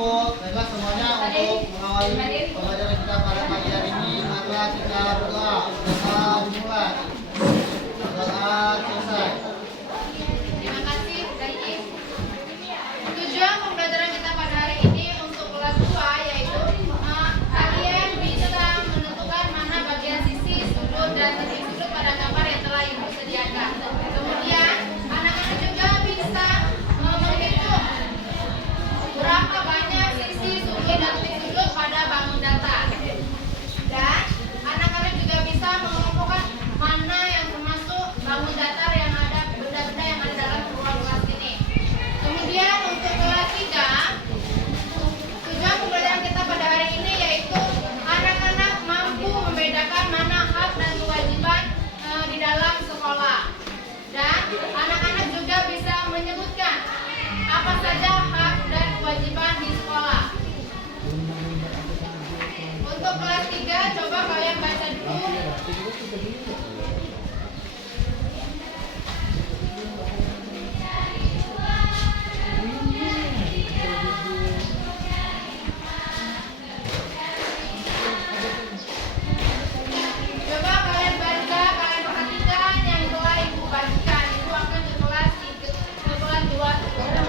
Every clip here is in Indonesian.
baiklah semuanya untuk mengawali pembelajaran kita pada pagi hari ini, maka kita berdoa. Doa dimulai. Doa selesai. Terima kasih, Dayi. Tujuan pembelajaran kita pada hari ini untuk kelas 2 yaitu kalian bisa menentukan mana bagian sisi, sudut, dan titik sudut pada gambar yang telah Ibu sediakan. Kemudian anak-anak juga bisa menghitung berapa banyak sisi, sudut, dan titik sudut pada bangun datar. Dan anak-anak juga bisa mengelompokkan mana yang termasuk bangun datar yang ada benda-benda yang ada dalam ruang kelas ini. Kemudian untuk kelas 3, tujuan pembelajaran kita pada hari ini yaitu anak-anak mampu membedakan mana hak dan kewajiban di dalam sekolah. Dan anak-anak juga bisa menyebutkan apa saja hak dan kewajiban di sekolah. Untuk kelas 3, coba kalian baca dulu. Coba kalian baca, kalian perhatikan yang telah Ibu bagikan. Ibu akan ke kelas 2 sekarang.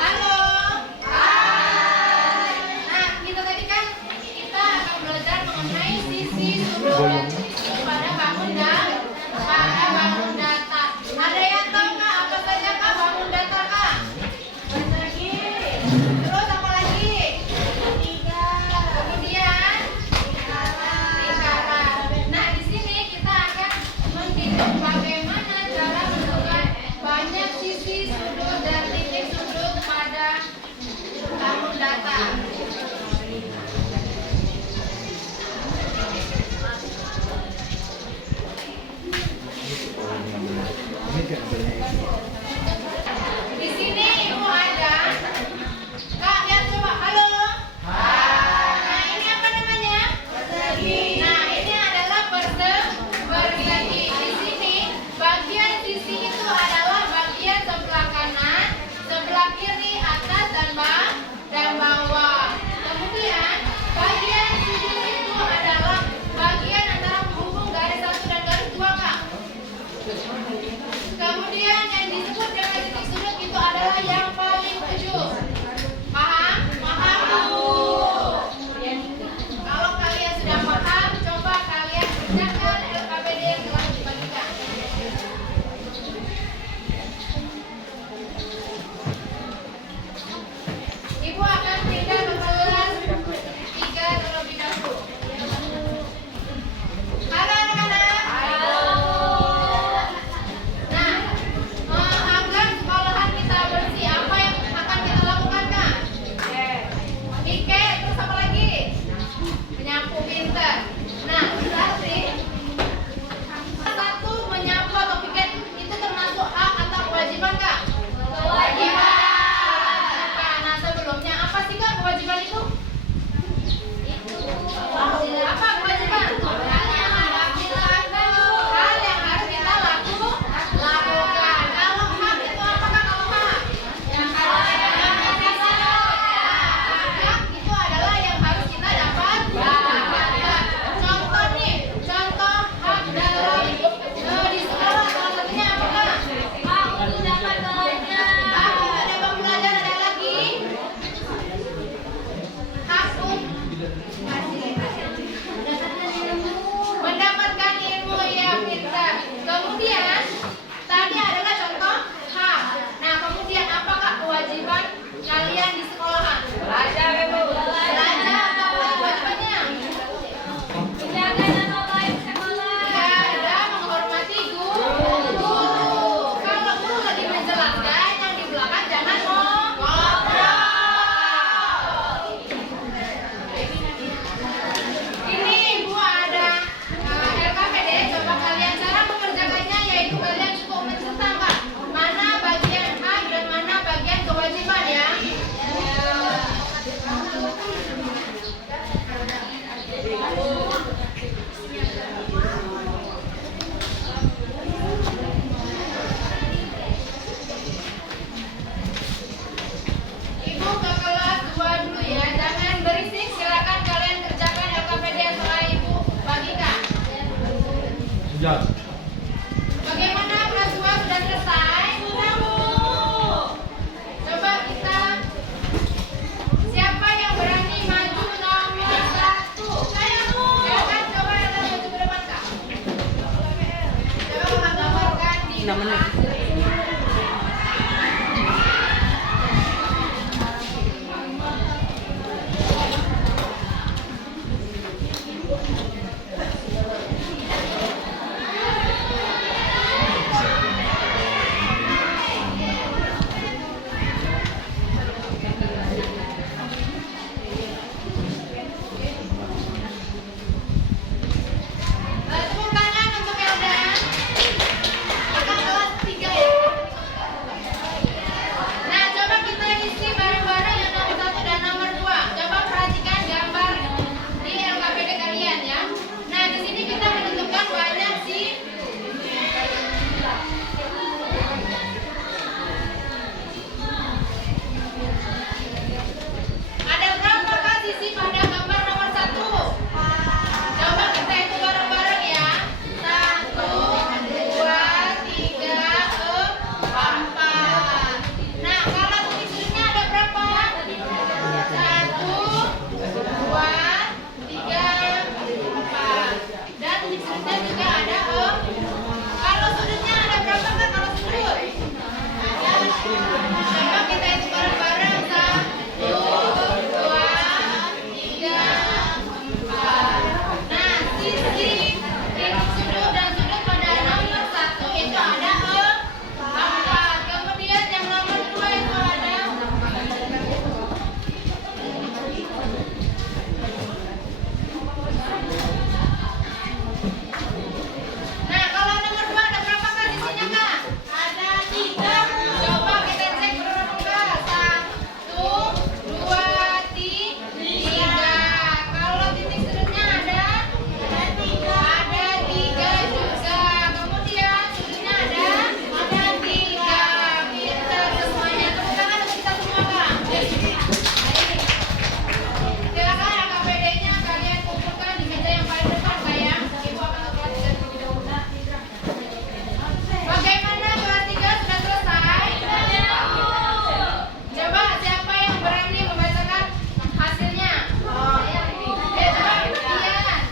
Halo. Hai. Nah, kita tadi kan kita akan belajar mengenai Ya. Bagaimana kelas 2 sudah selesai? Sudah, Bu. Coba kita, siapa yang berani maju nomor 1? Saya, Bu. Silakan coba yang maju ke depan, Kak. Coba Kakak gambarkan di kelas. Tepuk tangan untuk Eldan. Kakak kelas 3 ya. Nah, coba kita isi bareng-bareng yang nomor 1 dan nomor 2. Coba perhatikan gambar di LKPD kalian ya. Nah, di sini kita menentukan banyak sih. Ada berapa Kak sisi pada gambar nomor 1? Coba kita hitung bareng-bareng ya. 1, 2, 3, 4. Nah, kalau titik sudutnya ada berapa? 1, 2, 3, 4. Dan titik sudutnya juga ada 4. Kalau sudutnya ada berapa Kak kalau sudut? Coba kita hitung bareng-bareng. 1, 2, 3, 4. Nah, sisi titik sudut dan sudut pada nomor 1 itu ada 4. Kemudian yang nomor 2 itu ada. Nah, kalau nomor 2 ada berapa Kak sisinya Kak? Ada 3. Coba kita cek berapa Kak? 1, 2, 3. Kalau titik sudutnya ada 3. Ada 3 juga. Kemudian sudutnya ada 3. Pintar semuanya. Tepuk tangan untuk kita semua Kak. Silakan LKPD-nya kalian kumpulkan di meja yang paling depan Kak ya. Ibu akan ke kelas 3 terlebih dahulu. Bagaimana kelas 3 sudah selesai? Coba siapa yang berani membacakan hasilnya? Ya, coba lihat.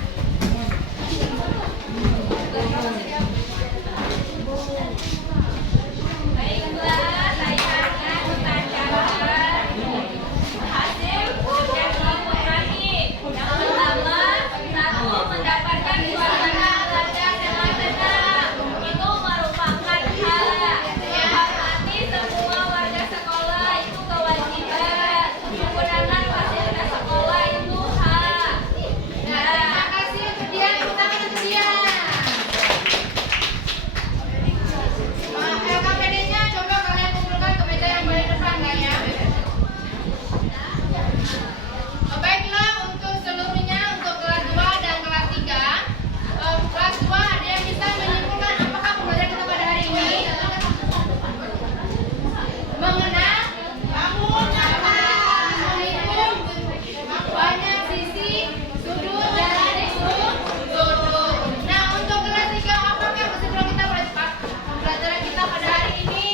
Baiklah, saya akan membacakan hasil ujian kelompok kami. Yang pertama, 1 mendapatkan suasana belajar dengan tenang. Itu merupakan hak. Menghormati semua warga sekolah itu kewajiban. Menggunakan fasilitas sekolah itu hak. Nah, terima kasih untuk dia. Tepuk tangan untuk dia. LKPD-nya coba kalian kumpulkan ke meja yang paling depan Kak ya. Baiklah, untuk seluruhnya untuk kelas 2 dan kelas 3. Kelas 2 ada yang bisa menyimpulkan apakah pembelajaran kita pada hari ini mengenal menghitung banyak sisi sudut dan titik sudut. Nah, untuk kelas 3 apakah kesimpulan kita pembelajaran kita pada hari ini?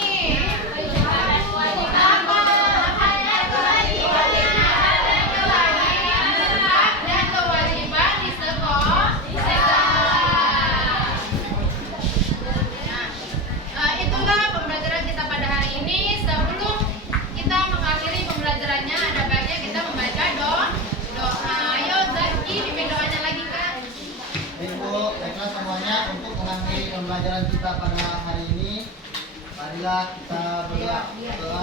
Hak dan kewajiban di sekolah. Nah, itulah pembelajaran kita pada hari ini. Sebelum kita mengakhiri pembelajarannya, ada baiknya kita membaca doa. Ayo Zaki, pimpin doanya lagi Kak. Ibu, baiklah semuanya untuk mengakhiri pembelajaran kita pada hari ini. Marilah kita berdoa.